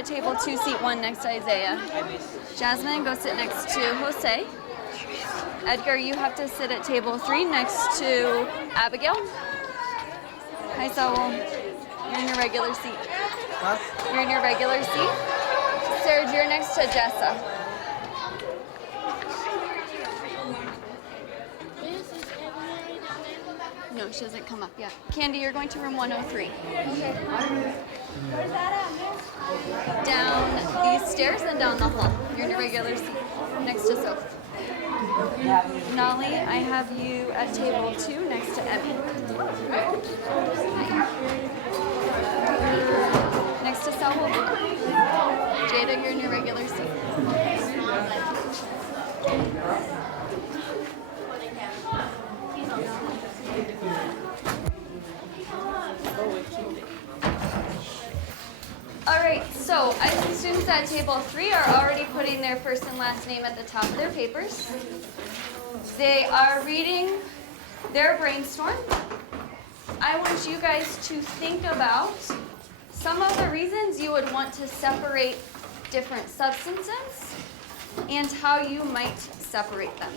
at table 2, seat 1 next to Isaiah. Jasmine, go sit next to Jose. Edgar, you have to sit at table 3 next to Abigail. Hi, Saul. You're in your regular seat. Huh? You're in your regular seat. Serge, you're next to Jessa. No, she hasn't come up yet. Candy, you're going to room 103. Okay. Where's that at, miss? Down these stairs and down the hall. You're in your regular seat next to Soph. Nolly, I have you at table 2 next to Emmy. Next to Salvo. Jada, you're in your regular seat. All right, so I think students at table 3 are already putting their first and last name at the top of their papers. They are reading their brainstorm. I want you guys to think about some of the reasons you would want to separate different substances and how you might separate them.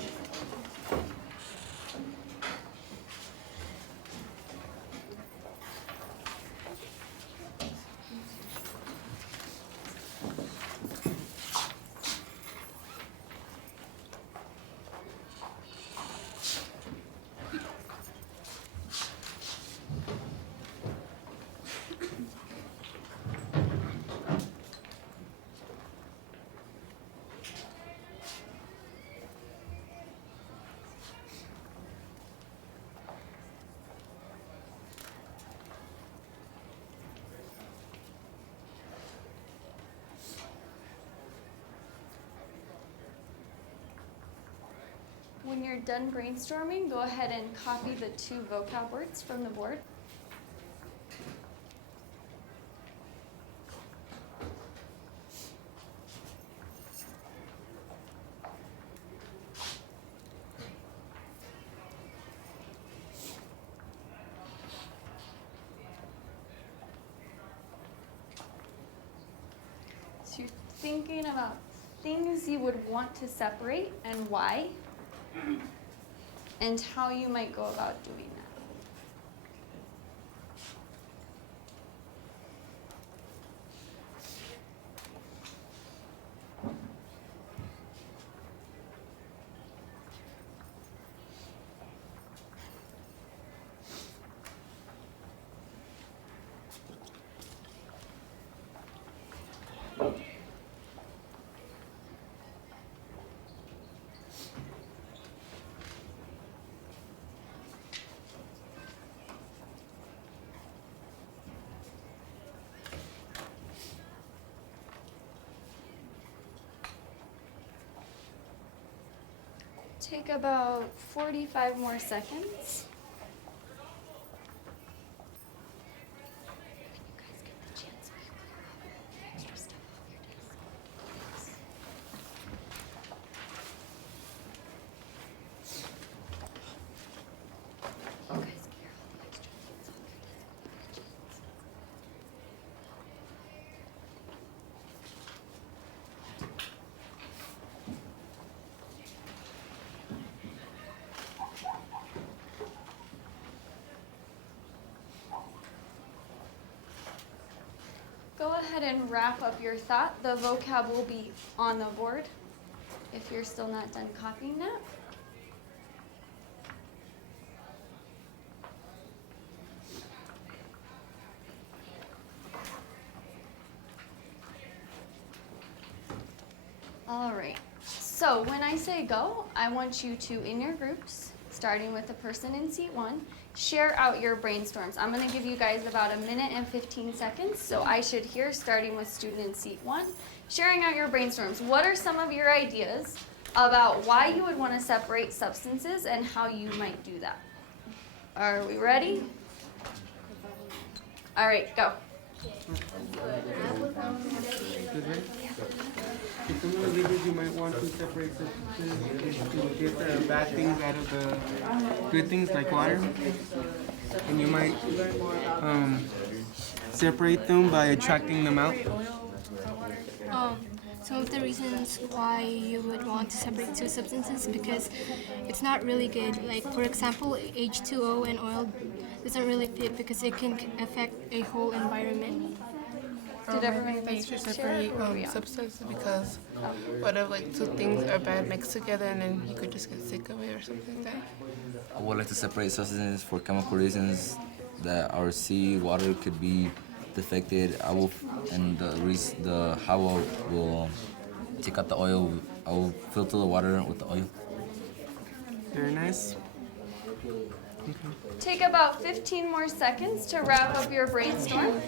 When you're done brainstorming, go ahead and copy the 2 vocab words from the board. So you're thinking about things you would want to separate and why, and how you might go about doing that. Take about 45 more seconds. Go ahead and wrap up your thought. The vocab will be on the board if you're still not done copying that. All right, so when I say go, I want you to, in your groups, starting with the person in seat 1, share out your brainstorms. I'm going to give you guys about 1 minute and 15 seconds, so I should hear, starting with student in seat 1, sharing out your brainstorms. What are some of your ideas about why you would want to separate substances and how you might do that? Are we ready? All right, go. Some of the reasons you might want to separate substances is to get the bad things out of the good things like water. And you might separate them by attracting them out. some of the reasons why you would want to separate two substances because it's not really good. Like for example, H2O and oil doesn't really fit because it can affect a whole environment. Did everyone Maybe you should share separate or were we on? substances because what if like two things are bad mixed together and then you could just get sick of it or something like that? I would like to separate substances for chemical reasons that our sea water could be defected. And the how I will take out the oil. I will filter the water with the oil. Very nice. Take about 15 more seconds to wrap up your brainstorm.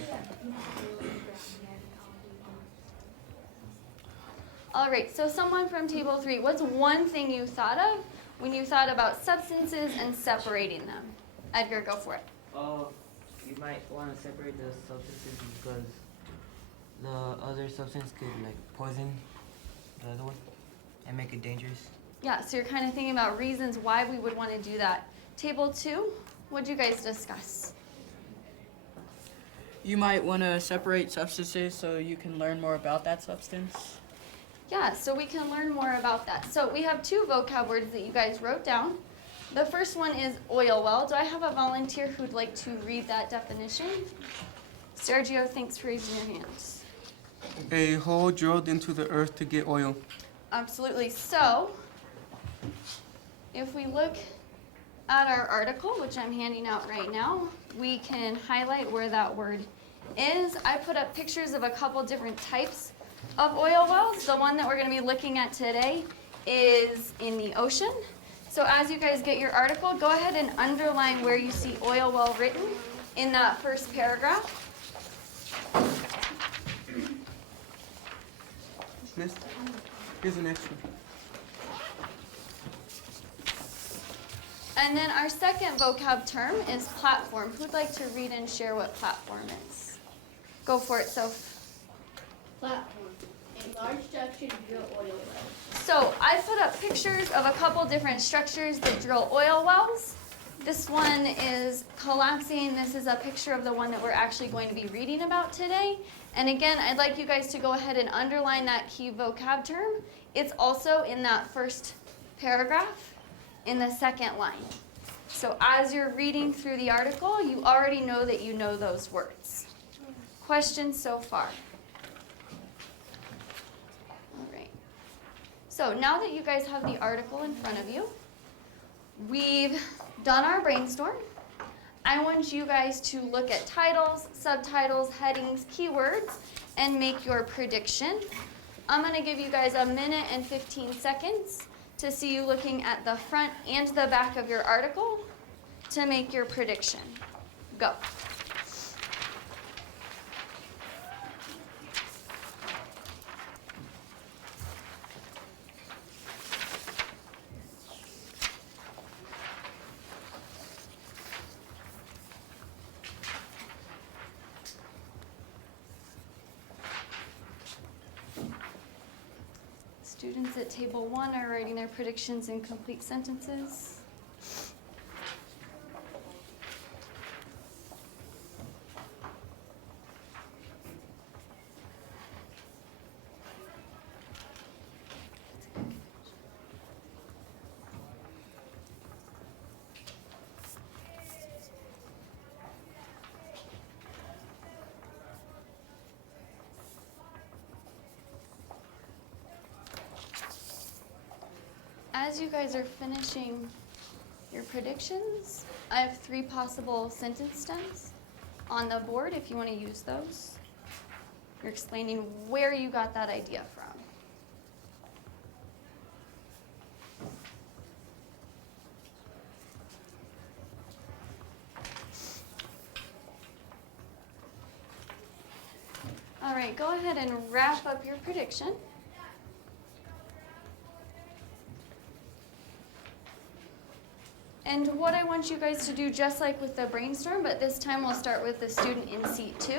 All right, so someone from table 3, what's one thing you thought of when you thought about substances and separating them? Edgar, go for it. You might want to separate the substances because the other substance could like poison the other one and make it dangerous. Yeah, so you're kind of thinking about reasons why we would want to do that. Table 2, what'd you guys discuss? You might want to separate substances so you can learn more about that substance. Yeah, so we can learn more about that. So we have 2 vocab words that you guys wrote down. The first one is oil well. Do I have a volunteer who'd like to read that definition? Sergio, thanks for raising your hands. A hole drilled into the earth to get oil. Absolutely. So if we look at our article, which I'm handing out right now, we can highlight where that word is. I put up pictures of a couple different types of oil wells. The one that we're going to be looking at today is in the ocean. So as you guys get your article, go ahead and underline where you see oil well written in that first paragraph. Miss, here's an extra. And then our second vocab term is platform. Who'd like to read and share what platform is? Go for it, Soph. Platform. A large structure to drill oil wells. So I put up pictures of a couple different structures that drill oil wells. This one is collapsing. This is a picture of the one that we're actually going to be reading about today. And again, I'd like you guys to go ahead and underline that key vocab term. It's also in that first paragraph in the second line. So as you're reading through the article, you already know that you know those words. Questions so far? All right. So now that you guys have the article in front of you, we've done our brainstorm. I want you guys to look at titles, subtitles, headings, keywords, and make your prediction. I'm going to give you guys a minute and 15 seconds to see you looking at the front and the back of your article to make your prediction. Go. Students at table 1 are writing their predictions in complete sentences. As you guys are finishing your predictions, I have 3 possible sentence stems on the board if you want to use those. You're explaining where you got that idea from. All right, go ahead and wrap up your prediction. And what I want you guys to do, just like with the brainstorm, but this time we'll start with the student in seat 2.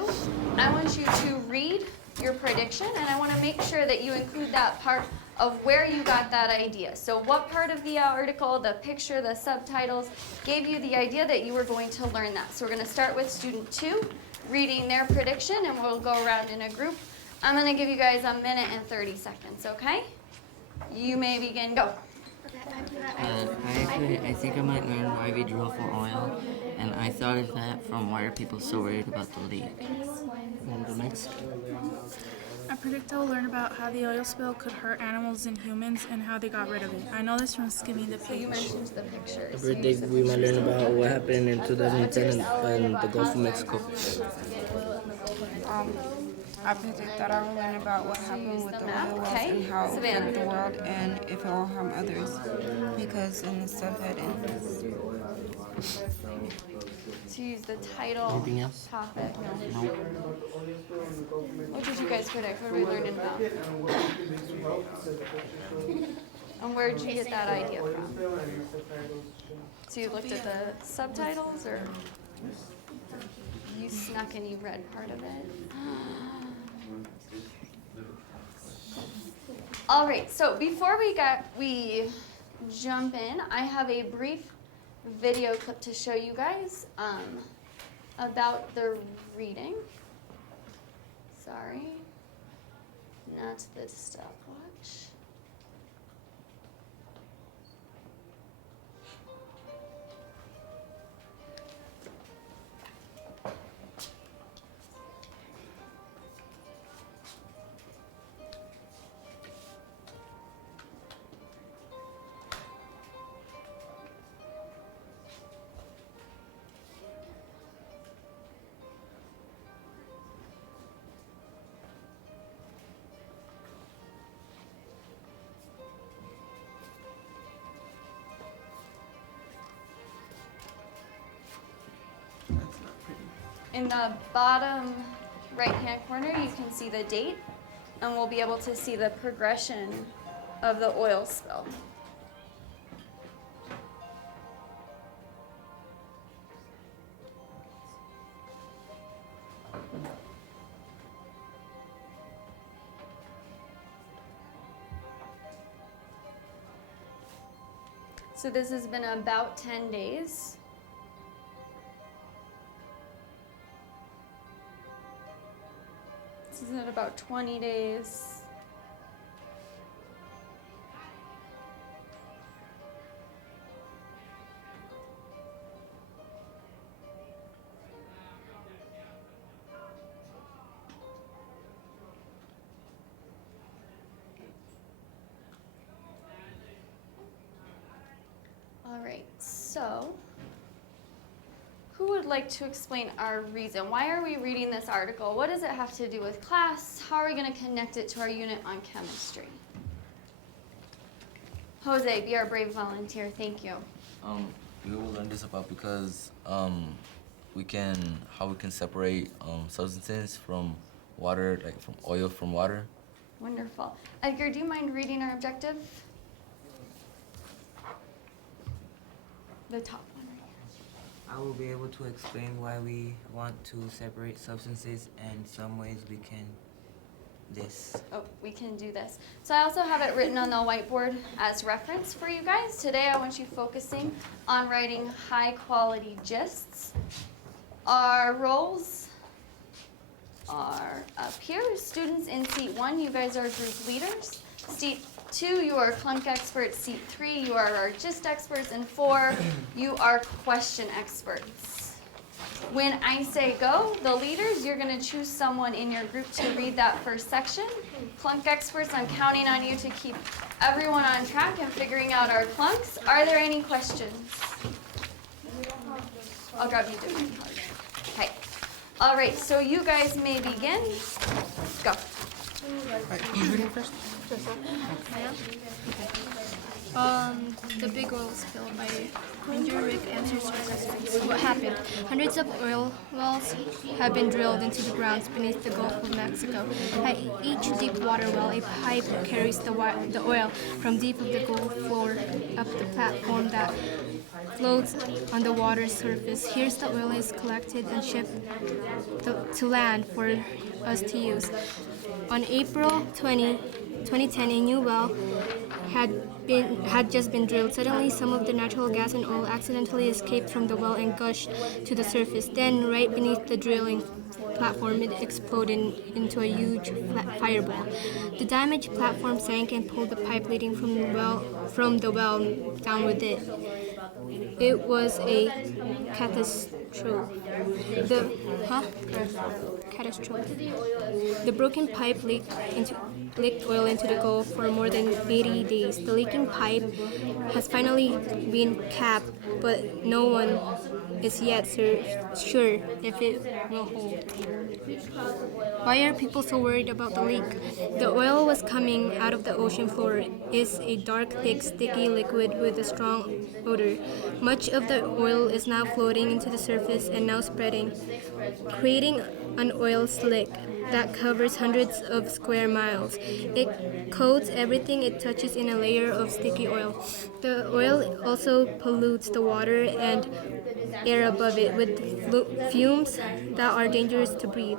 I want you to read your prediction, and I want to make sure that you include that part of where you got that idea. So what part of the article, the picture, the subtitles, gave you the idea that you were going to learn that. So we're going to start with student 2, reading their prediction, and we'll go around in a group I'm gonna give you guys a minute and 30 seconds, okay? You may begin, go. I think I might learn why we drill for oil, and I thought of that from why are people so worried about the leak. And the next. I predict I will learn about how the oil spill could hurt animals and humans and how they got rid of it. I know this from skimming the So you page. mentioned the pictures. I predict we might learn about what happened in 2010 in the Gulf of Mexico. I predict that I will learn about what happened with the oil wells Okay. and how it will Savannah. affect the world and if it will harm others. Because in the subheading, To use the title, Anything else? topic, no. No. What did you guys predict? What are we learning about? And where did you get that idea from? So you looked at the subtitles, or you snuck and you read part of it? All right, so before we jump in, I have a brief video clip to show you guys about the reading. Sorry, not the stopwatch. In the bottom right-hand corner, you can see the date, and we'll be able to see the progression of the oil spill. So this has been about 10 days. This is at about 20 days. All right, so who would like to explain our reason? Why are we reading this article? What does it have to do with class? How are we going to connect it to our unit on chemistry? Jose, be our brave volunteer. Thank you. We will learn this about because how we can separate substances from water, like from oil from water. Wonderful. Edgar, do you mind reading our objective? The top one right here. I will be able to explain why we want to separate substances and some ways we can Oh, we can do this. So I also have it written on the whiteboard as reference for you guys. Today I want you focusing on writing high quality gists. Our roles are up here. Students in seat 1, you guys are group leaders. Seat 2, you are clunk experts. Seat 3, you are our gist experts. And 4, you are question experts. When I say go, the leaders, you're going to choose someone in your group to read that first section. Clunk experts, I'm counting on you to keep everyone on track and figuring out our clunks. Are there any questions? I'll grab you doing it. Okay. All right, so you guys may begin. Go. Who's reading first? The big oil spill by Ranger Rick answers your questions. What happened? Hundreds of oil wells have been drilled into the grounds beneath the Gulf of Mexico. At each deep water well, a pipe carries the oil from deep of the Gulf floor up the platform that floats on the water's surface. Here the oil is collected and shipped to land for us to use. On April 2010, a new well had just been drilled. Suddenly, some of the natural gas and oil accidentally escaped from the well and gushed to the surface. Then, right beneath the drilling platform, it exploded into a huge fireball. The damaged platform sank and pulled the pipe leading from the well down with it. It was a catastrophe. The catastrophe. The broken pipe leaked oil into the Gulf for more than 80 days. The leaking pipe has finally been capped, but no one is yet sure if it will hold. Why are people so worried about the leak? The oil was coming out of the ocean floor. Is a dark, thick, sticky liquid with a strong odor. Much of the oil is now floating into the surface and now spreading, creating an oil slick that covers hundreds of square miles. It coats everything it touches in a layer of sticky oil. The oil also pollutes the water and air above it with fumes that are dangerous to breathe.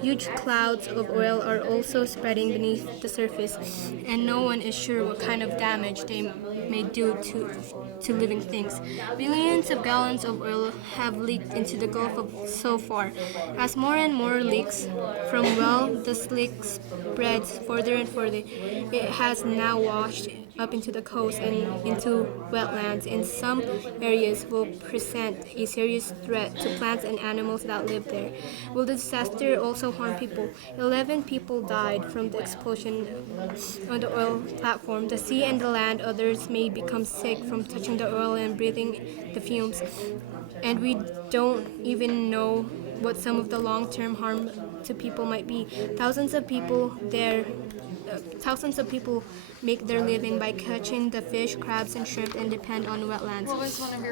Huge clouds of oil are also spreading beneath the surface, and no one is sure what kind of damage they may do to living things. Billions of gallons of oil have leaked into the Gulf so far. As more and more leaks from the slick spreads further and further. It has now washed up into the coast and into wetlands. In some areas will present a serious threat to plants and animals that live there. Will the disaster also harm people? 11 people died from the explosion on the oil platform. The sea and the land, others may become sick from touching the oil and breathing the fumes. And we don't even know what some of the long-term harm to people might be. Thousands of people make their living by catching the fish, crabs, and shrimp and depend on wetlands.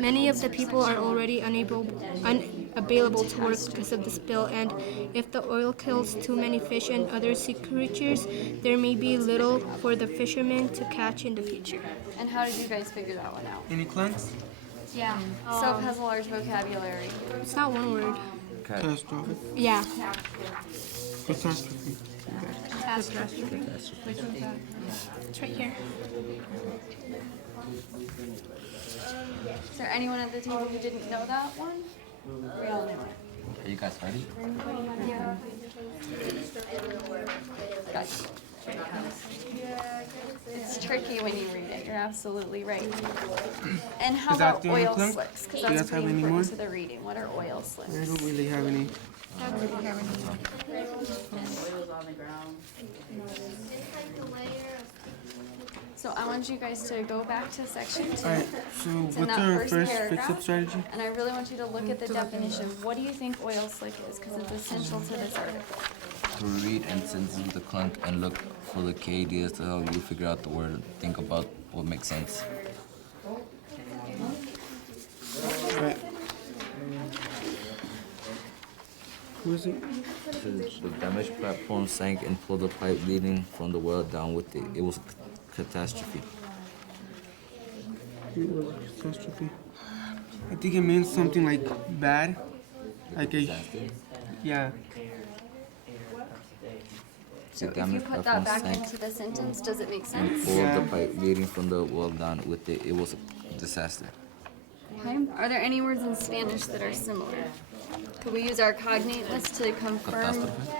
Many of the people are already unavailable to work because of the spill, and if the oil kills too many fish and other sea creatures, there may be little for the fishermen to catch in the future. And how did you guys figure that one out? Any clunks? Yeah. Soap has a large vocabulary. It's not one word. Catastrophic. Yeah. Catastrophe. Catastrophe. Which one's that? It's right here. Is there anyone at the table who didn't know that one? We all knew it. Are you guys ready? Yeah. Guys. It's tricky when you read it. You're absolutely right. And how Is that about the only oil clue? slicks? Because Do you that's guys have pretty any important more? to the reading. What are oil slicks? I don't really have any. So I want you guys to go back to section 2. Alright, so It's in what's that our first first paragraph. fix-up strategy? And I really want you to look at the definition. What do you think oil slick is? Because it's essential to this article. To read and sentences the clunk and look for the key ideas to help you figure out the word. Think about what makes sense. Right. Who is it? The damaged platform sank and pulled the pipe leading from the well down with it. It was a catastrophe. It was a catastrophe. I think it means something like bad. Like a, Disaster. yeah. So The if you damaged put that platform back sank into the sentence, does it make and sense? pulled Yeah. the pipe leading from the well down with it. It was a disaster. Okay. Are there any words in Spanish that are similar? Could we use our cognate list to confirm? Catastrophe.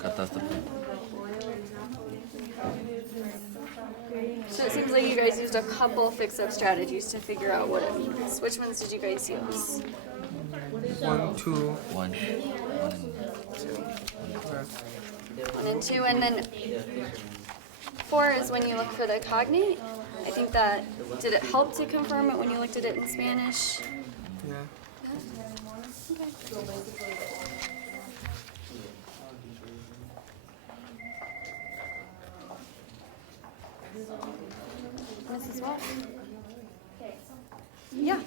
Catastrophe. So it seems like you guys used a couple fix-up strategies to figure out what it means. Which ones did you guys use? 1, 2. One. 1 and 2, and then 4 is when you look for the cognate. I think that, did it help to confirm it when you looked at it in Spanish? Yeah. Mrs. What? Yeah.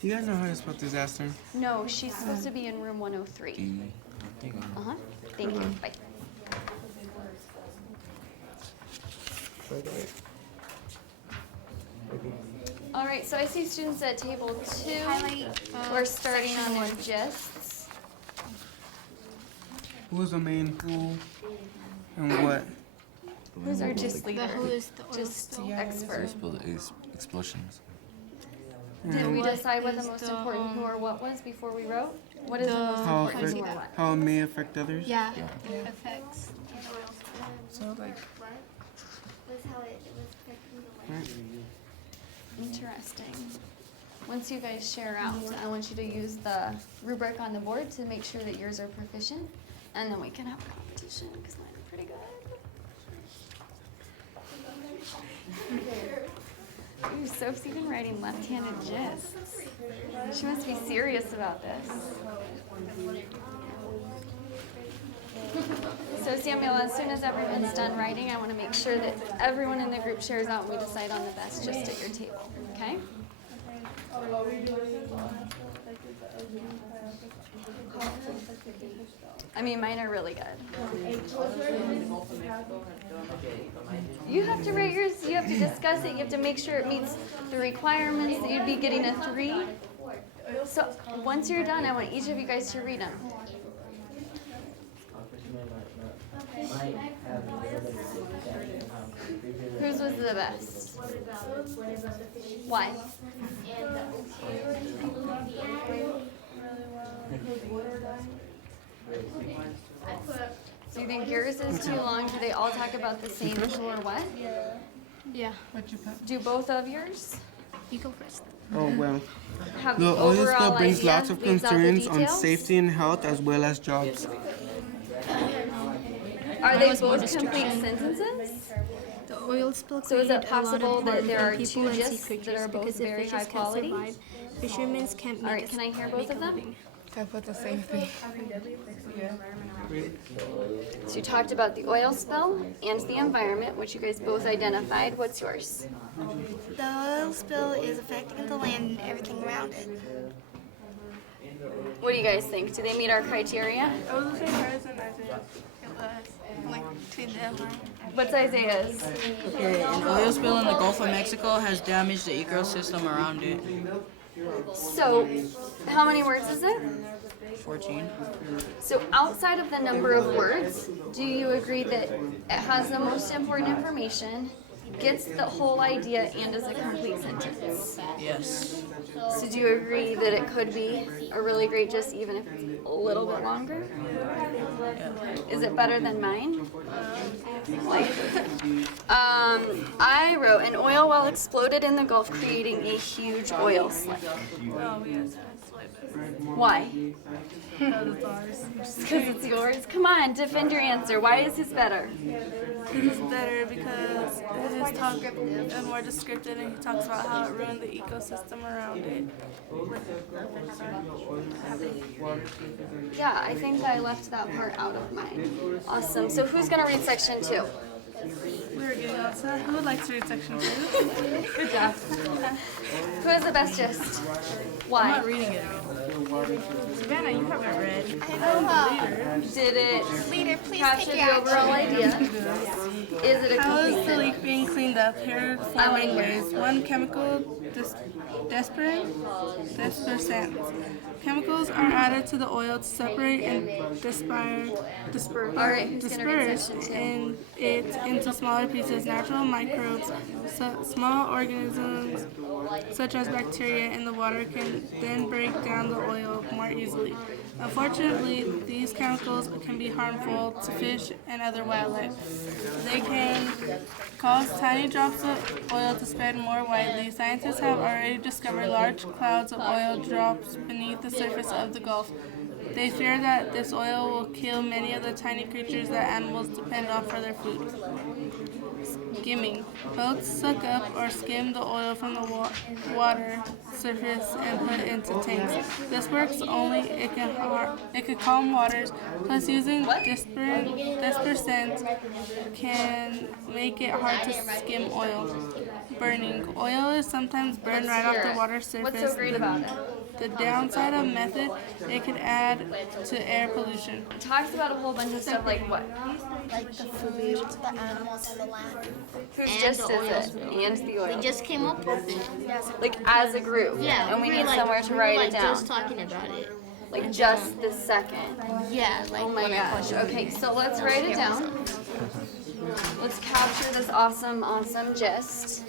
Do you guys know how to spell disaster? No, she's supposed to be in room 103. Uh-huh. Thank you. Bye. All right, so I see students at table 2. We're starting on their gists. Who's the main who and what? Who's our just The leader? who is the oil Just spill. expert. Explosions. Did we What decide what the is most the, important who or what was before we wrote? What is the most How important affect, who or what? how it may affect others? Yeah, it affects the oil spill. So like, Was how it was affecting the land. Interesting. Once you guys share out, I want you to use the rubric on the board to make sure that yours are proficient, and then we can have a competition because mine are pretty good. Ooh, Soph's even writing left-handed gists. She must be serious about this. So Samuel, as soon as everyone's done writing, I want to make sure that everyone in the group shares out and we decide on the best gist at your table, okay? I mean, mine are really good. You have to write yours, you have to discuss it, you have to make sure it meets the requirements that you'd be getting a 3. So once you're done, I want each of you guys to read them. Whose was the best? Why? So you think yours is too long? Do they all talk about the same who or what? Yeah, Do both of yours you go first. Oh, well. have The the oil overall spill brings idea, lots of leaves out the concerns on details? safety and health as well as jobs. Are they was more both complete description. sentences? The oil spill So is it created a lot possible of that harm there for are people two and sea gists that creatures are both because if very fishes high can't quality? survive, fishermen can't All make right, can I hear both of them? I put the same thing. So you talked about the oil spill and the environment, which you guys both identified. What's yours? The oil spill is affecting the land and everything around it. What do you guys think? Do they meet our criteria? It was the same person as it was. Like, between them. What's Isaiah's? Okay, an oil spill in the Gulf of Mexico has damaged the ecosystem around it. So, how many words is it? 14. So outside of the number of words, do you agree that it has the most important information, gets the whole idea, and is a complete sentence? Yes. So do you agree that it could be a really great gist even if it's a little bit longer? Is it better than mine? I wrote, an oil well exploded in the Gulf, creating a huge oil slick. Oh, yes, that's way better. Why? Because it's ours. Just because it's yours? Come on, defend your answer. Why is his better? It's better because it is talk and more descriptive, and he talks about how it ruined the ecosystem around it. Yeah, I think I left that part out of mine. Awesome. So who's going to read section 2? We were getting outside. Who would like to read section 2? Good job. Who has the best gist? I'm Why? not reading it. Savannah, you haven't read. Did it Leader, please capture take your the overall action. idea? Is it a How is complete the sentence? leak being cleaned up? Here are four I wanna main hear. ways. One, chemical dispersants. Chemicals are added to the oil to separate and disperse All right, who's gonna read disperse section 2? it into smaller pieces. Natural microbes, small organisms such as bacteria in the water can then break down the oil more easily. Unfortunately, these chemicals can be harmful to fish and other wildlife. They can cause tiny drops of oil to spread more widely. Scientists have already discovered large clouds of oil drops beneath the surface of the Gulf. They fear that this oil will kill many of the tiny creatures that animals depend on for their food. Skimming. Boats suck up or skim the oil from the water surface and put into tanks. This works only it can calm waters. Plus, using dispersants can make it hard to skim oil. Burning. Oil is sometimes burned right off the water surface. What's so great about it? The downside of method, it could add to air pollution. It talks about a whole bunch of stuff like what? Like the food, the animals, and the land. Whose And gist the is oil it? spill. And the oil. We just came up with it. Like as a group. Yeah, And we were need like, somewhere to we write were it like down. just talking about it. Like just the second. Yeah, like Oh my gosh. Okay, so let's write it down. Let's capture this awesome, awesome gist.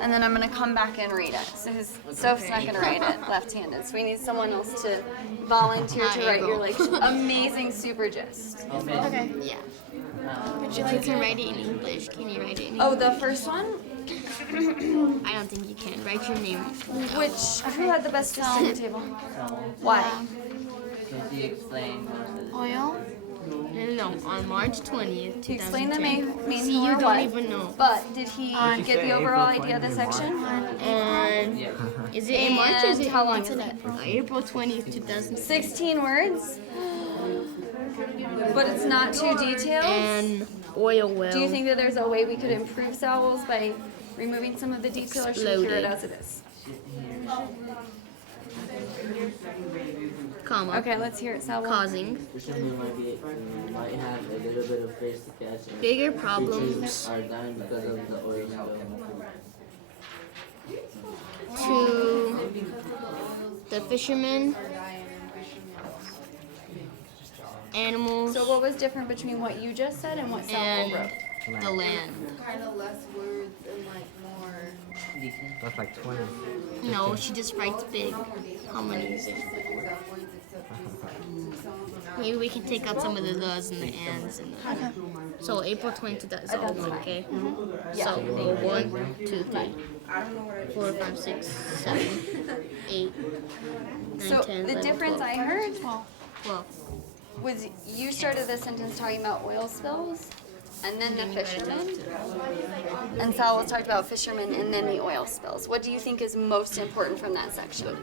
And then I'm gonna come back and read it. So Soph's not gonna write it left-handed. So we need someone else to volunteer to write your like amazing super gist. Okay. Yeah. Would you like to write it in English? Can you write it in English? Oh, the first one? I don't think you can. Write your name. Who had the best gist at the table? Why? Can you explain most of the Oil? No, on March 20th, To explain the main See, or you don't what? even know. But did he get the overall idea of the section? And is it in March or is And it how long in is it? April 20th, 2006. 16 words? But it's not too detailed? And oil well. Do you think that there's a way we could improve Sowell's by removing some of the detail, or should we hear it as it is? comma, Okay, let's hear it, Sowell. causing might have a little bit of fish to catch and bigger problems are dying because of the oil spill. to the fishermen, animals, So what was different between what you just said and what Sowell and wrote? the land. Kind of less words and like more. That's like 20. No, she just writes big. How many is it? Maybe we can take out some of the does and the ands and the. So April 22nd is all one, okay? So 1, 2, 3, 4, 5, 6, 7, 8, 9, So 10, the 11, difference 12. I heard 12. was you started the sentence talking about oil spills and then the fishermen. And Sowell talked about fishermen and then the oil spills. What do you think is most important from that section?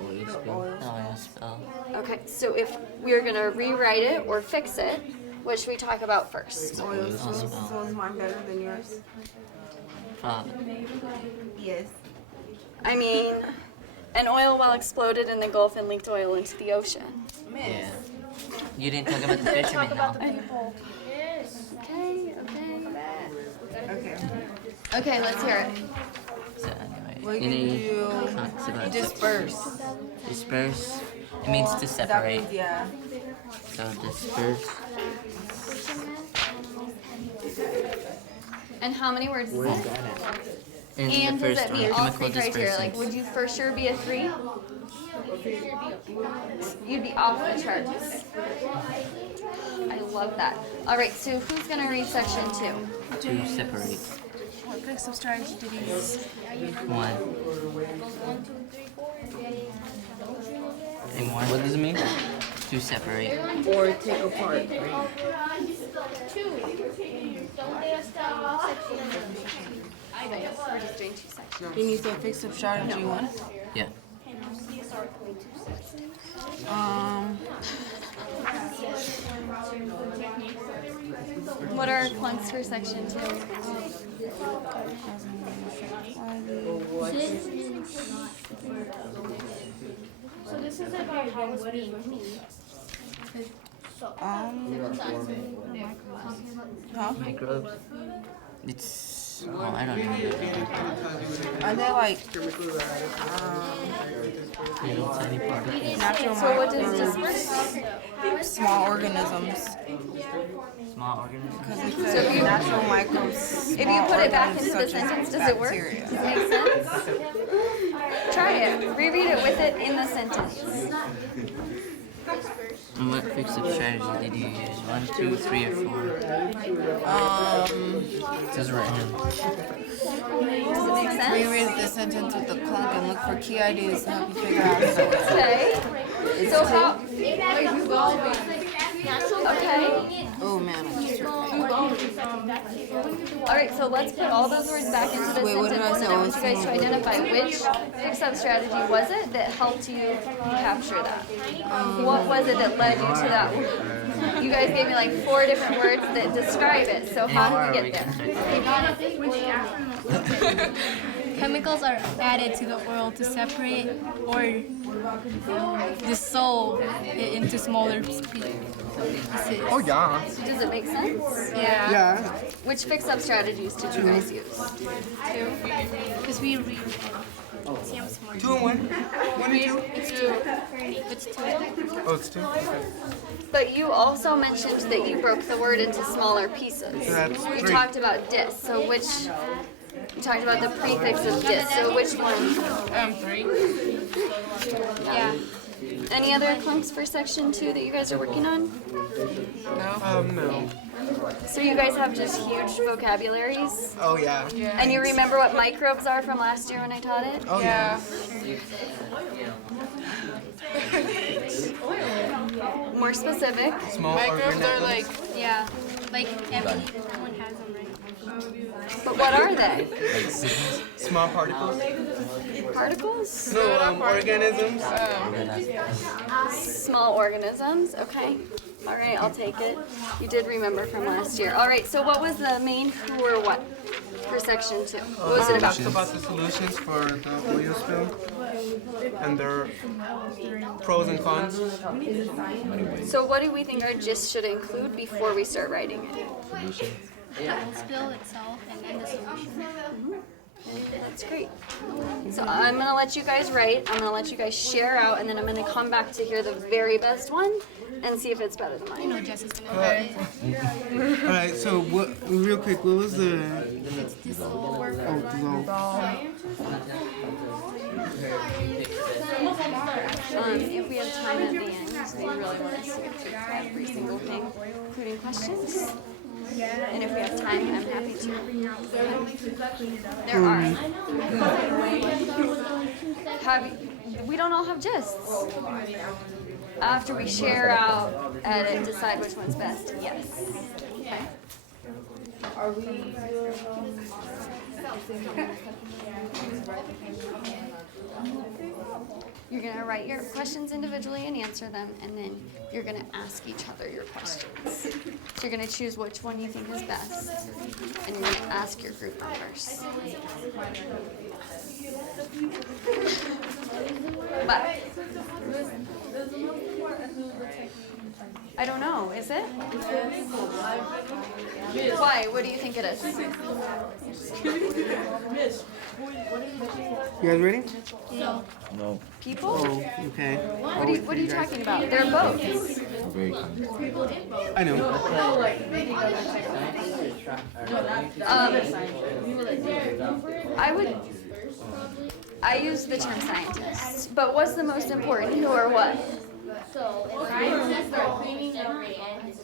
Oil spill. Okay, so if we're gonna rewrite it or fix it, what should we talk about first? Oil spills. So is mine better than yours? Yes. I mean, an oil well exploded in the Gulf and leaked oil into the ocean. Yeah. You didn't talk about the fishermen now. Okay, okay. Okay. Okay, let's hear it. So anyway, We can do talks about disperse. disperse. It means to That separate. means, yeah. So disperse. And how many words is it? In And the does first it one, meet all chemical three criteria? Like, dispersants. would you for sure be a 3? You'd be off the charts. I love that. All right, so who's gonna read section 2? To separate. What picks up strategy did you use? One. And one. What does it mean? To separate. Or take apart. We're just doing 2 sections. Then you said fix up strategy 1. Yeah. What are our clunks for section 2? So this is about how it's being cleaned. Microbes. It's. Oh, I don't know. Are they like Little tiny particles. natural So what does disperse? small organisms? Small organisms. Because it says natural microbes. If you put it back into the sentence, does it work? Does it make sense? Try it. Reread it with it in the sentence. And what fix-up strategy did you use? 1, 2, 3, or 4? It says right here. Does it make sense? Reread the sentence with the clunk and look for key ideas to help you figure out the word. Okay. So how? Okay. Oh man, I just All right. So let's put all those words back into the Wait, what did I sentence, say? and I want you guys to identify which fix-up strategy was it that helped you capture that. What was it that led you to that? You guys gave me like 4 different words that describe it. So how did we get there? Chemicals are added to the oil to separate or dissolve it into smaller pieces. Oh, yeah. Does it make sense? Yeah. Yeah. Which fix-up strategies did you guys use? 2. Because we read. See, I'm smart. 2 and 1? 1 and 2? It's two. It's two. Oh, it's 2? Okay. But you also mentioned that you broke the word into smaller pieces. That's You 3. talked about dis, so which, you talked about the prefix of dis, so which one? 3. Yeah. Any other clunks for section 2 that you guys are working on? No. So you guys have just huge vocabularies? Oh, yeah. And you remember what microbes are from last year when I taught it? Oh, yeah. More specific. Small Microbes are like Yeah. Like everyone has them, right? But what are they? Like signals. Small particles. Particles? No, organisms. Small organisms, okay. All right, I'll take it. You did remember from last year. All right, so what was the main who or what for section 2? What was it about? Talks about the solutions for the oil spill and their pros and cons. So what do we think our gist should include before we start writing it? The oil spill itself and then the solution. That's great. So I'm gonna let you guys write, I'm gonna let you guys share out, and then I'm gonna come back to hear the very best one and see if it's better than mine. No, Jess is gonna All right, so real quick, what was the... It's dissolve. If we have time at the end, we really want to see every single thing, including questions. And if we have time, I'm happy to. There are. We don't all have gists. After we share out, edit, decide which one's best. Yes. Okay. You're going to write your questions individually and answer them, and then you're going to ask each other your questions. So you're going to choose which one you think is best, and you're going to ask your group members. But I don't know, is it? Why? What do you think it is? You guys ready? No. People? Oh, okay. What are you talking about? They're both. Very kind. I know. I use the term scientist, but what's the most important, who or what? So if scientists start cleaning every end,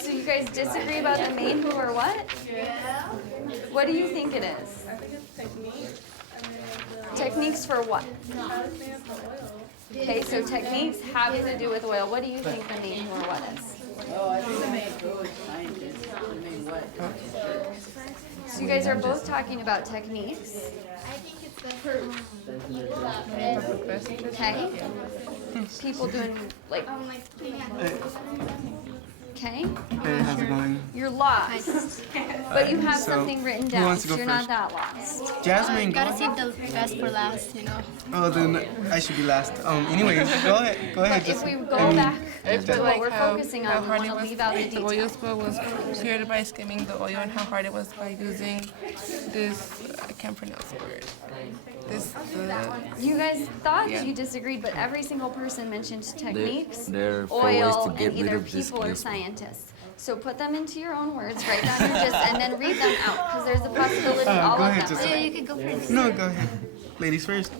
So you guys disagree about the main who or what? What do you think it is? Techniques for what? Okay, so techniques have to do with oil. What do you think the main who or what is? Oh, I think the main who is scientist. The main what? So you guys are both talking about techniques. I think it's the people that Okay. People doing like, okay. Hey, how's it going? You're lost, but you have So, something written who down, wants to so go you're not first? that lost. Jasmine, go. Gotta save the best for last, you know. Oh, then I should be last. Anyways, go ahead. Go ahead. But if Just, we go back to But what we're how focusing on, we hard want it to was, leave out the the oil details. spill was created by skimming the oil, and how hard it was by using this. I can't pronounce the word. This. You guys thought Yeah. you disagreed, but every single person mentioned techniques, there are 4 ways to oil, get and rid either of this people or list. scientists. So put them into your own words, write down your gist, and then read them out, because there's a possibility all go of ahead, them. just- Yeah, you could go first. no, go ahead. Ladies first.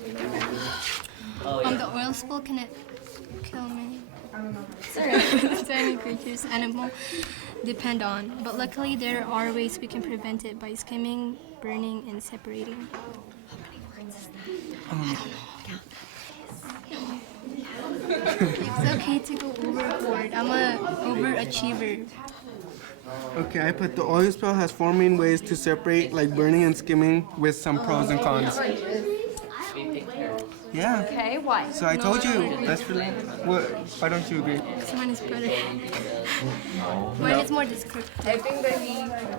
The oil spill can it kill many? Tiny creatures, animal depend on. But luckily there are ways we can prevent it by skimming, burning, and separating. It's okay to go overboard. I'm a overachiever. Okay, I put the oil spill has 4 main ways to separate, like burning and skimming, with some pros and cons. Yeah. Okay, why? So I told you that's for land. What? Why don't you agree? Because mine is better. Mine is more descriptive. I think that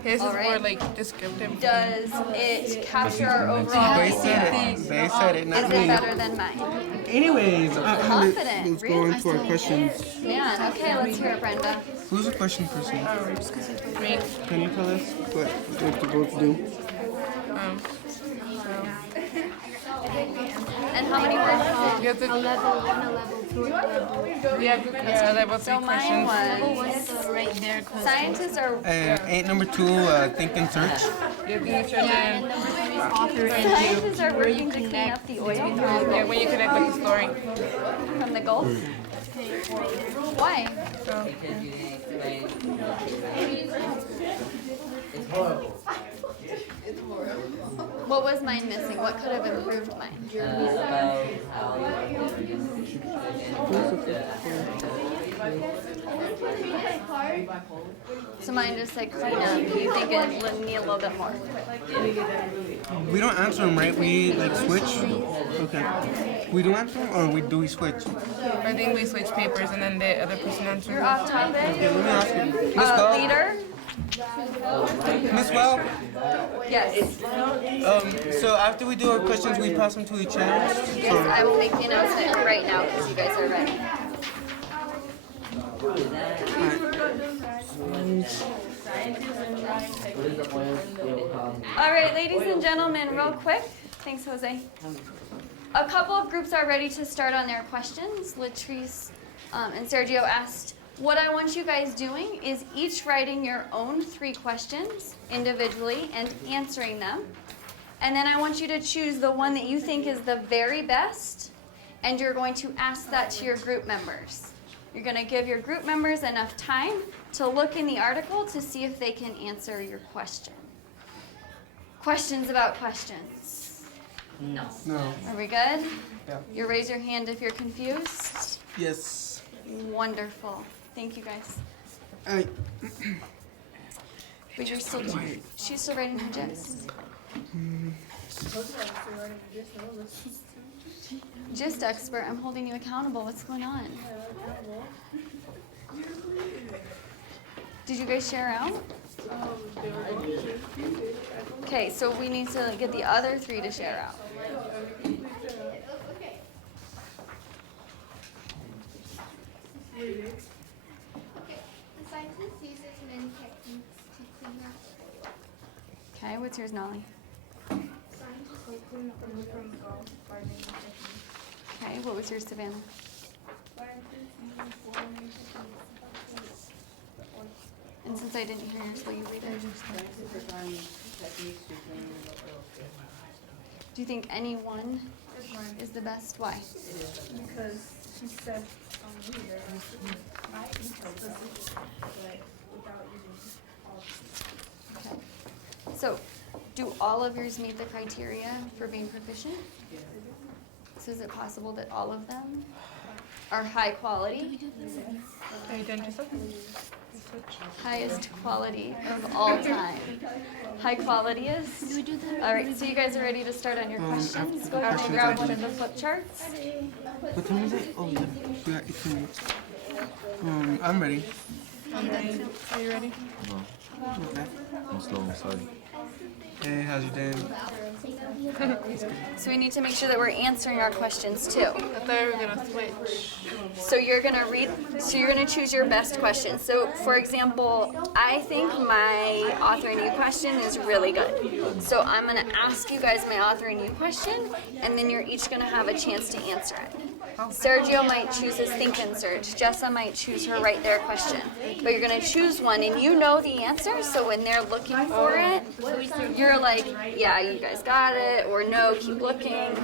his is more Alright. like descriptive. Does it capture our overall They said idea? it. They said it, Is not it me. better than mine? Anyways, Confident, let's go on to our questions. Man, okay, let's hear it, Brenda. Who's a question person? Me. Can you tell us what you both do? And how many were You have to, A level 1, a level 2, a level yeah, level 3 So mine questions. was, right there. Question. scientists are, Ain't number 2 think and search? You have to search And in. number 3 is author scientists are working to clean up the oil Yeah, when you connect with the story. from the Gulf. Why? So, What was mine missing? What could have improved mine? So mine just like clean up. You think it would need a little bit more? We don't answer them, right? We like switch. Okay. We do answer them, or do we switch? I think we switch papers and then the other person answers. You're off topic. Okay, let me ask you. Miss Well. Leader? Miss Well. Yes. So after we do our questions, we pass them to each other. Yes, I will make the announcement right now because you guys are ready. All right, ladies and gentlemen, real quick. Thanks, Jose. A couple of groups are ready to start on their questions. Latrice and Sergio asked, what I want you guys doing is each writing your own 3 questions individually and answering them. And then I want you to choose the one that you think is the very best, and you're going to ask that to your group members. You're going to give your group members enough time to look in the article to see if they can answer your question. Questions about questions? No. Are we good? Yeah. You raise your hand if you're confused. Yes. Wonderful. Thank you, guys. But you're still, she's still writing her gist. Gist expert, I'm holding you accountable. What's going on? Did you guys share out? Okay, so we need to get the other 3 to share out. Okay, the scientist uses many techniques to clean up. Okay, what's yours, Nolly? Scientists will clean up from gardening techniques. Okay, what was yours, Savannah? Scientists use warming techniques. And since I didn't hear yours, will you read it? Do you think any one is the best? Why? Because she said not specific, like without using all Okay. So, do all of yours meet the criteria for being proficient? So is it possible that all of them are high quality? Are you done, Joseph? Highest quality of all time. High quality is? All right, so you guys are ready to start on your questions? Go ahead and grab one of the flip charts. What time is it? Oh, we got 18 minutes. I'm ready. Are you ready? Okay. I'm slow, I'm sorry. Hey, how's your day? So we need to make sure that we're answering our questions too. I thought we were gonna switch. So you're gonna choose your best question. So for example, I think my author and you question is really good. So I'm gonna ask you guys my author and you question, and then you're each gonna have a chance to answer it. Sergio might choose his think and search. Jessa might choose her right there question. But you're gonna choose one and you know the answer, so when they're looking for it, you're like, yeah, you guys got it, or no, keep looking.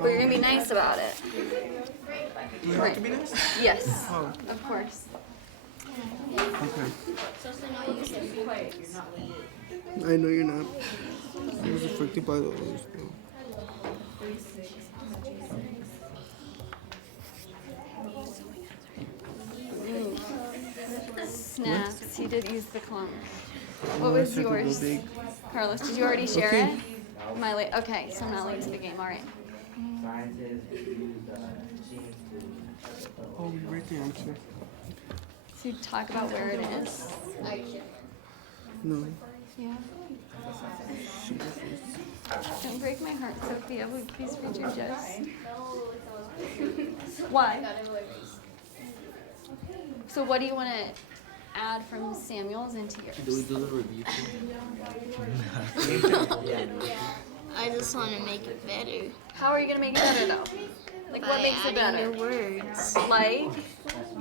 But you're gonna be nice about it. Do you have to be nice? Yes, Oh, of course. okay. I know you're not. I was affected by the others, bro. Snaps, he did use the clump. What was yours? Big. Carlos, did you already share Okay. it? Okay, so I'm not late to the game, all right. scientists use machines to. Oh, you write the answer. So you talk about where it is. No. Yeah. Don't break my heart, Sophia. Will you please read your gist? Why? So what do you want to add from Samuel's into yours? Do we do the review? I just want to make it better. How are you going to make it better, though? Like, By what makes it adding better? new words Like?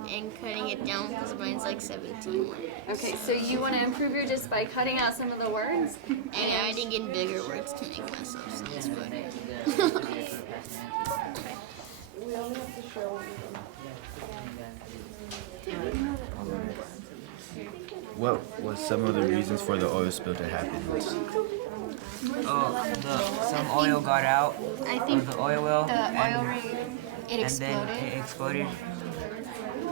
and cutting it down because mine's like 17 words. Okay, so you want to improve your gist by cutting out some of the words? And adding in bigger words to make my substance better. What was some of the reasons for the oil spill to happen? Some oil got out I of think the oil well, the oil rig, it and then exploded. it exploded.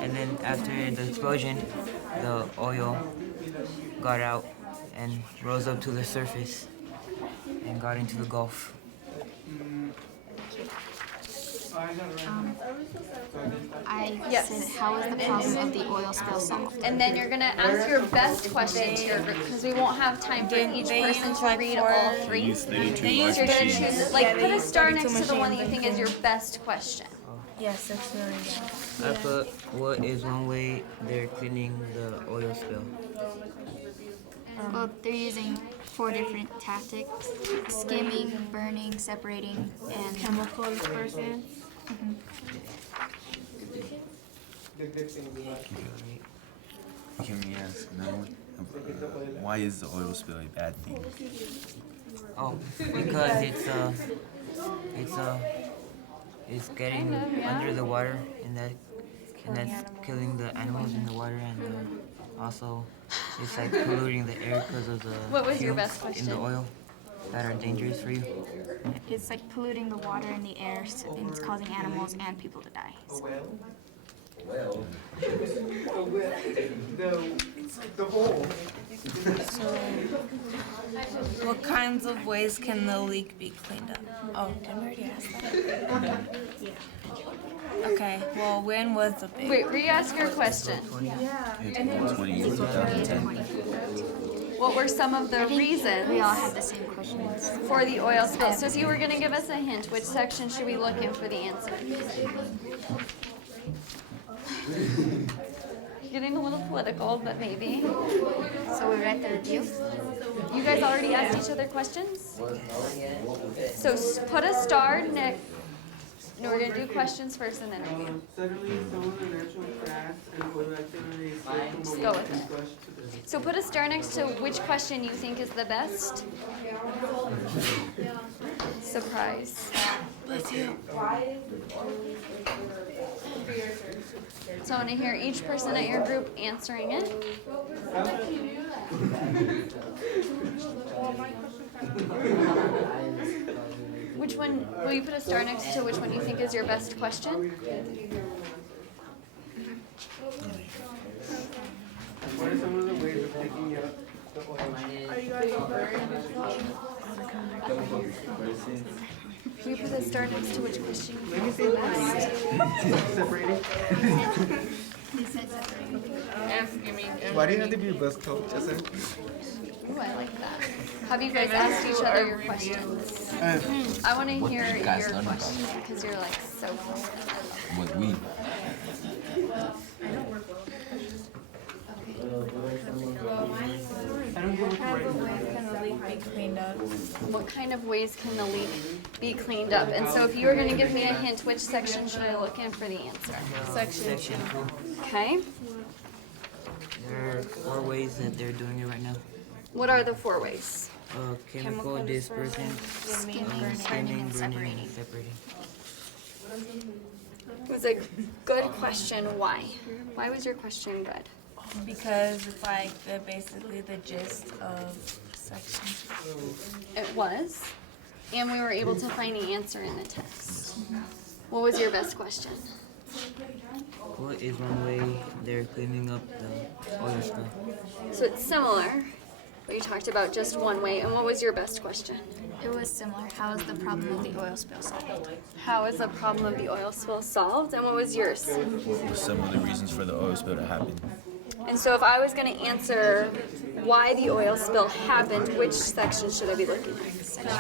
And then after the explosion, the oil got out and rose up to the surface and got into the Gulf. I Yes. said, how is the problem of the oil spill solved? And then you're going to ask your best question to your group because we won't have time for each person to read all three. They need two large So you're going to machines. choose, like, put a star next to the one that you think is your best question. Yes, that's really I put, what is one way they're cleaning the oil spill? Well, they're using 4 different tactics: skimming, burning, separating, and Chemical dispersants. The good things about Can we ask now? Why is the oil spill a bad thing? Oh, because it's getting under the water, and that's killing the animals in the water, and also it's like polluting the air because of the What was your fumes best in question? the oil that are dangerous for you. it's like polluting the water and the air, and it's causing animals and people to die. So the hole. What kinds of ways can the leak be cleaned up? Oh, didn't we already ask that? Okay, well, when was the big? Wait, re-ask your question. In 2010. What were some of the reasons we all had the same questions. for the oil spill? So if you were going to give us a hint, which section should we look in for the answer? Getting a little political, but maybe. So we read the review. You guys already asked each other questions? So put a star next. No, we're going to do questions first and then review. Suddenly, some of the natural gas and oil activities from Just a go well with it. is rushed to the So put a star next to which question you think is the best. Surprise. So I want to hear each person at your group answering it. Which one, will you put a star next to which one you think is your best question? What are some of the ways of picking up the oil? Will you put a star next to which question you Let me think is see the best? separating. Why do you have to be a bus coach, Jessica? Ooh, I like that. Have you guys asked each other your questions? I want to hear did you guys your learn about? question because you're like so confident. What we? I don't get what you're writing. What kind of ways can the leak be cleaned up? And so if you were going to give me a hint, which section should I look in for the answer? Section 2. Okay. There are 4 ways that they're doing it right now. What are the 4 ways? Chemical dispersant, Skimming, skimming, and burning, and separating. separating. It was a good question. Why? Why was your question good? Because it's like basically the gist of section. It was. And we were able to find the answer in the text. What was your best question? What is one way they're cleaning up the oil spill? So it's similar. where you talked about just one way. And what was your best question? It was similar. How is the problem of the oil spill solved? How is the problem of the oil spill solved? And what was yours? What were some of the reasons for the oil spill to happen? And so if I was going to answer why the oil spill happened, which section should I be looking at?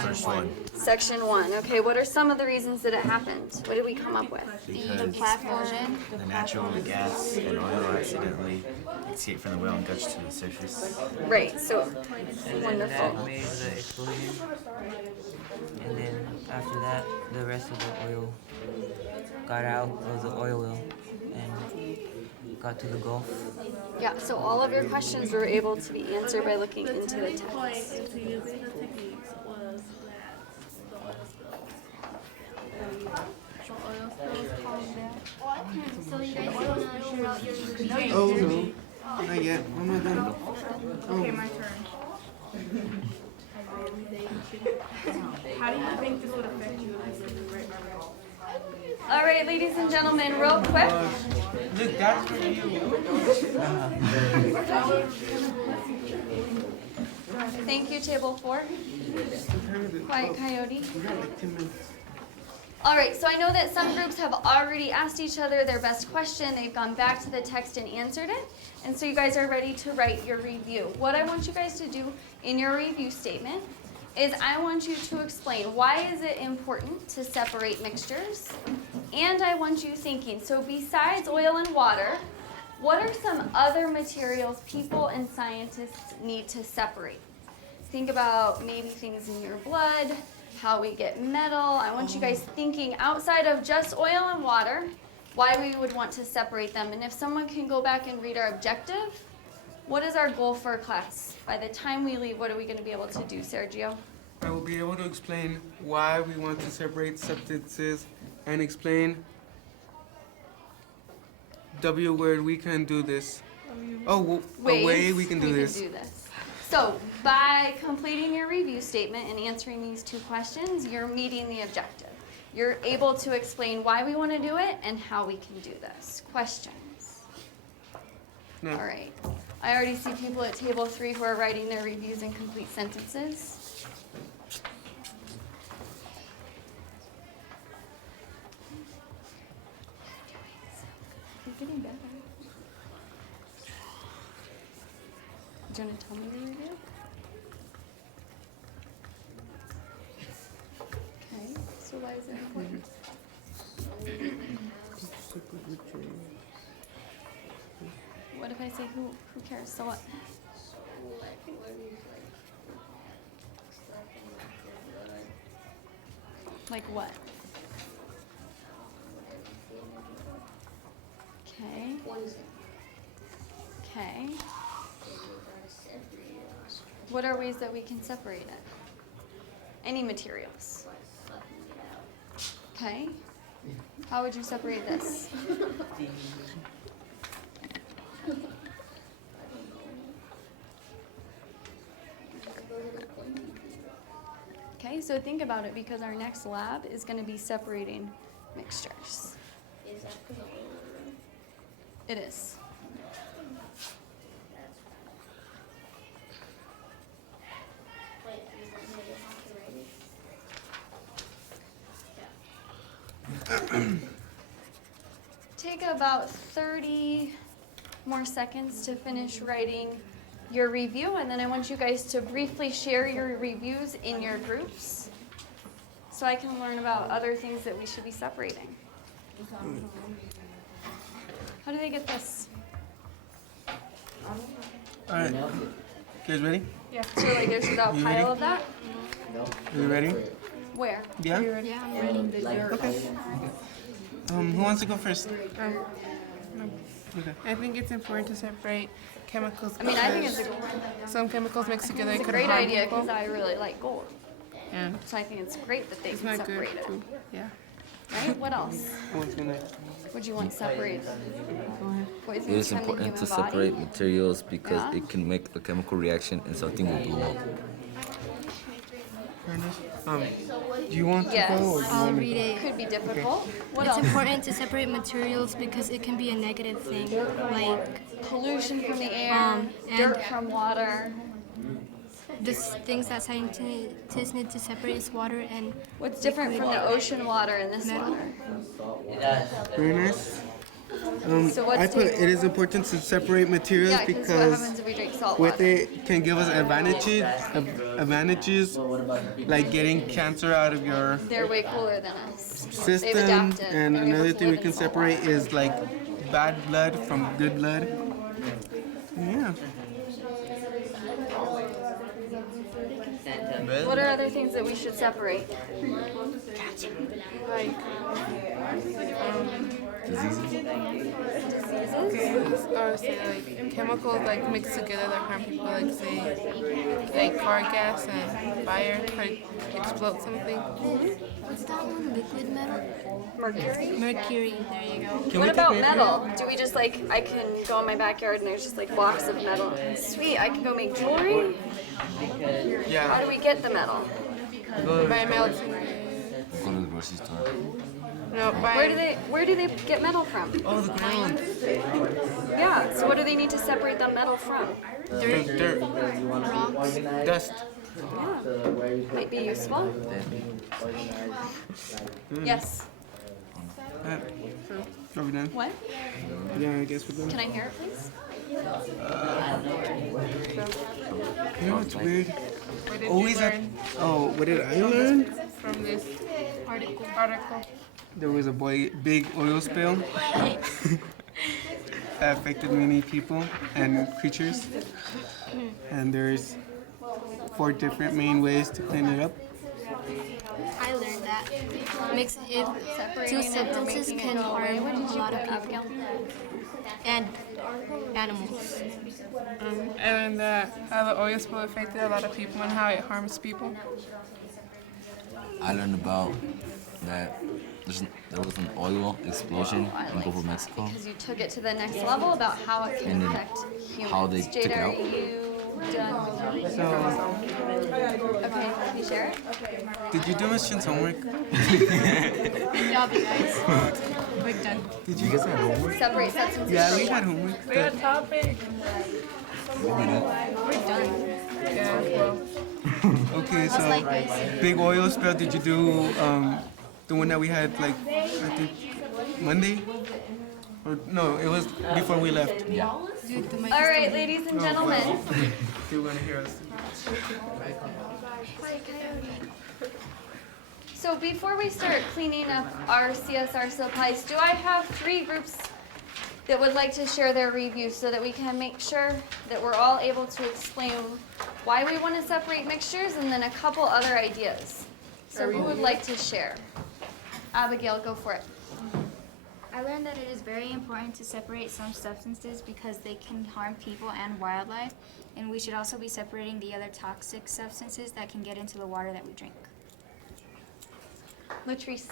First one. Section 1. Okay, what are some of the reasons that it happened? What did we come up with? The explosion. The natural gas and oil accidentally escaped from the well and gushed to the surface. Right, so And wonderful. that made the explosion. And then after that, the rest of the oil got out of the oil well and got to the Gulf. Yeah, so all of your questions were able to be answered by looking into the text. So you guys want to share out your review? Oh no, not yet. I'm not done. Okay, my turn. How do you think this would affect you if this is right? All right, ladies and gentlemen, real quick. Look, that's for you. Thank you, table 4. Quiet Coyote. We got like 10 minutes. All right, so I know that some groups have already asked each other their best question. They've gone back to the text and answered it. And so you guys are ready to write your review. What I want you guys to do in your review statement is I want you to explain why is it important to separate mixtures. And I want you thinking, so besides oil and water, what are some other materials people and scientists need to separate? Think about maybe things in your blood, how we get metal. I want you guys thinking outside of just oil and water, why we would want to separate them. And if someone can go back and read our objective, what is our goal for class? By the time we leave, what are we going to be able to do, Sergio? I will be able to explain why we want to separate substances and explain W word we can do this. Oh, a way we can do this. So by completing your review statement and answering these 2 questions, you're meeting the objective. You're able to explain why we want to do it and how we can do this. Questions? No. All right. I already see people at table 3 who are writing their reviews in complete sentences. You're getting better. Do you want to tell me the review? Okay, so why is it important? What if I say who cares? So what? Like what? Okay. Okay. What are ways that we can separate it? Any materials. Okay. How would you separate this? Okay, so think about it because our next lab is going to be separating mixtures. Is that because of oil? It is. Wait, does that mean I have to write it? Take about 30 more seconds to finish writing your review, and then I want you guys to briefly share your reviews in your groups so I can learn about other things that we should be separating. How do they get this? Alright. You guys ready? Yeah. So like there's a pile of that? Are you ready? Where? Yeah? Yeah, I'm ready. Okay. Who wants to go first? Okay. I think it's important to separate chemicals. I mean, I think it's some chemicals mixed together it's a could great harm idea people. because I really like gold. Yeah. So I think it's great that they It's can not good separate it. too. Yeah. Right? What else? What's your next? Would you want separated? It is important to separate materials because Yeah. it can make a chemical reaction and something will blow up. Do you want to Yes. go or do you I'll want me read to it. Could be difficult. What It's else? important to separate materials because it can be a negative thing, like Pollution from the air, and dirt from water. the things that scientists need to separate is water and What's different from the ocean water and this metal. water? Very nice. So what's I put different? it is important to separate materials Yeah, because what because happens if we drink salt with water? it can give us advantages like getting cancer out of your They're way cooler than us. They've system. adapted. And They're able another to thing we live can in salt separate water. is like bad blood from good blood. Yeah. What are other things that we should separate? Like, Diseases? or say like chemicals like mixed together that harm people, like say like car gas and fire could explode something. What's that one? Liquid metal? Mercury? Mercury. There you go. Can What we about take metal? Do we just like, I can go in my backyard and there's just like blocks of metal. Sweet, I can go make jewelry? How Yeah. do we get the metal? By melting. Go to the grocery store. No, by Where do they get metal from? Oh, the ground. Yeah, so what do they need to separate the metal from? Dirt. Rocks. Dust. Yeah, might be useful. Yes. Are we done? What? Yeah, I guess we're done. Can I hear it, please? You know what's weird? what did Always you at, learn oh, what did I learn? from this article? There was a big oil spill that affected many people and creatures. And there's 4 different main ways to clean it up. I learned that two Separating it or substances making it can go away. harm What a did you lot put, of people Abigail? and animals. And how the oil spill affected a lot of people and how it harms people. I learned about that there was an oil explosion in Gulf of Mexico. Because you took it to the next level about how it can And then affect humans. how they took it Jada, out. are you done? So, Okay, can you share it? did you do Miss Chin's homework? Good job, you guys. We're done. Did you guys have homework? Separate substances Yeah, from we what? had homework. Good topic. We're done. Yeah, well. Okay, so big oil spill. Did you do the one that we had like I think Monday? Or no, it was before we left. Yeah. Dude, the mic All is right, still- ladies and gentlemen. You're gonna hear us. So before we start cleaning up our CSR supplies, do I have 3 groups that would like to share their review so that we can make sure that we're all able to explain why we want to separate mixtures and then a couple other ideas? So who would like to share? Abigail, go for it. I learned that it is very important to separate some substances because they can harm people and wildlife, and we should also be separating the other toxic substances that can get into the water that we drink. Latrice.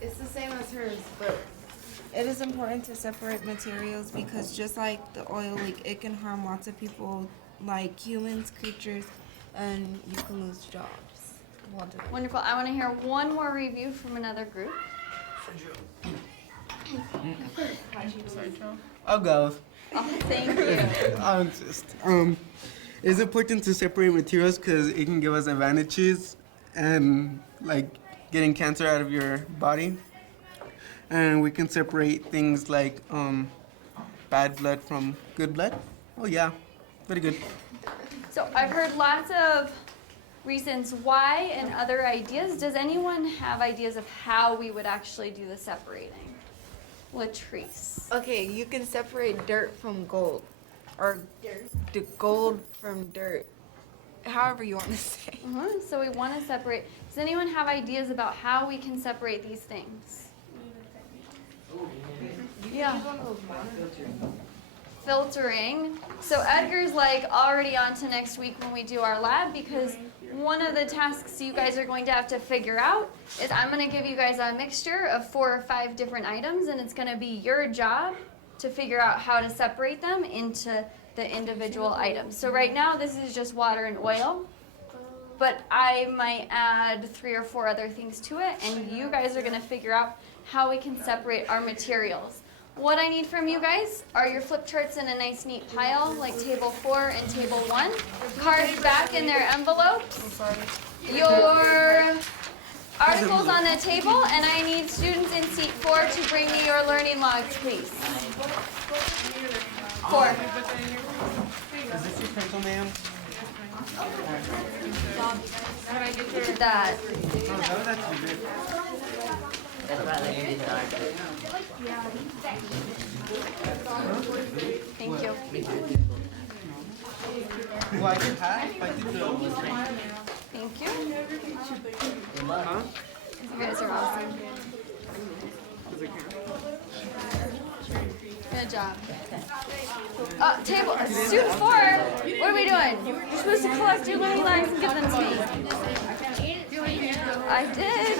It's the same as hers, but it is important to separate materials because just like the oil leak, it can harm lots of people, like humans, creatures, and you can lose jobs. while doing it. Wonderful. I want to hear one more review from another group. I'll go. Oh, thank you. It's important to separate materials because it can give us advantages and like getting cancer out of your body. And we can separate things like bad blood from good blood. Oh yeah, very good. So I've heard lots of reasons why and other ideas. Does anyone have ideas of how we would actually do the separating? Latrice. Okay, you can separate dirt from gold, or the gold from dirt. However you want to say. So we want to separate. Does anyone have ideas about how we can separate these things? Yeah. Filtering. So Edgar's like already on to next week when we do our lab, because one of the tasks you guys are going to have to figure out is I'm going to give you guys a mixture of 4 or 5 different items, and it's going to be your job to figure out how to separate them into the individual items. So right now this is just water and oil, but I might add 3 or 4 other things to it, and you guys are going to figure out how we can separate our materials. What I need from you guys are your flip charts in a nice neat pile, like table 4 and table 1. Cards back in their envelopes. Your articles on the table, and I need students in seat 4 to bring me your learning logs, please. 4. Is this your pencil, ma'am? Look at that. Oh, that was actually good. Thank you. Well, I did half. I did the. Thank you. Huh? You guys are awesome. Good job. Table, student 4, what are we doing? You're supposed to collect your learning logs and give them to me. I did.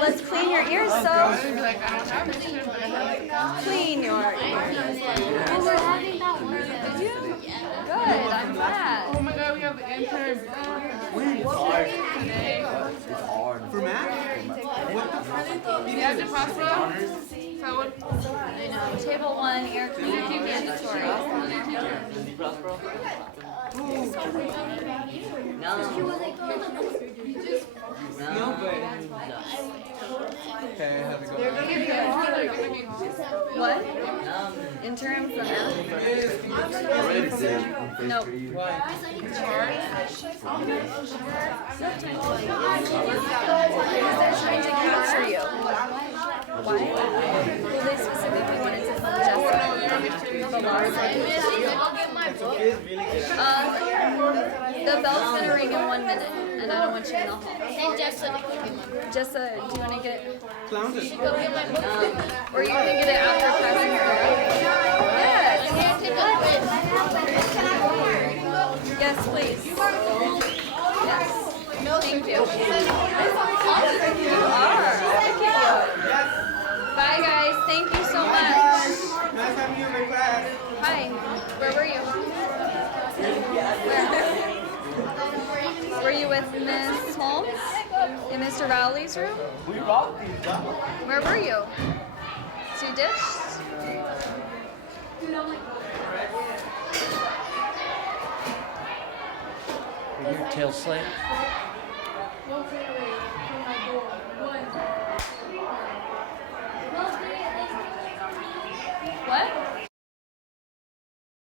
Let's clean your ears, so. Clean your ears. We're having that one. Did you? Good, I'm glad. Oh my god, we have the intern. For math? What the You had to pass it out? I know. Table 1, air cleaning, mandatory. No, but. Okay, I have to go. What? Intern from math? No. Because they're trying to capture you. Why? Well, they specifically wanted to film Jessica. The last the bell's gonna ring in 1 minute, and I don't want you in the hall. And Jessa, Jessa, do you want to get it? Clowns are go get my book. Or you can get it after passing your Yes. Yes, please. Yes. Thank you. You are. Bye, guys. Thank you so much. Nice having you in my class. Hi. Where were you? Were you with Miss Holmes in Mr. Valley's room? We rocked these, huh? Where were you? 2 dished? Your tail slant. What?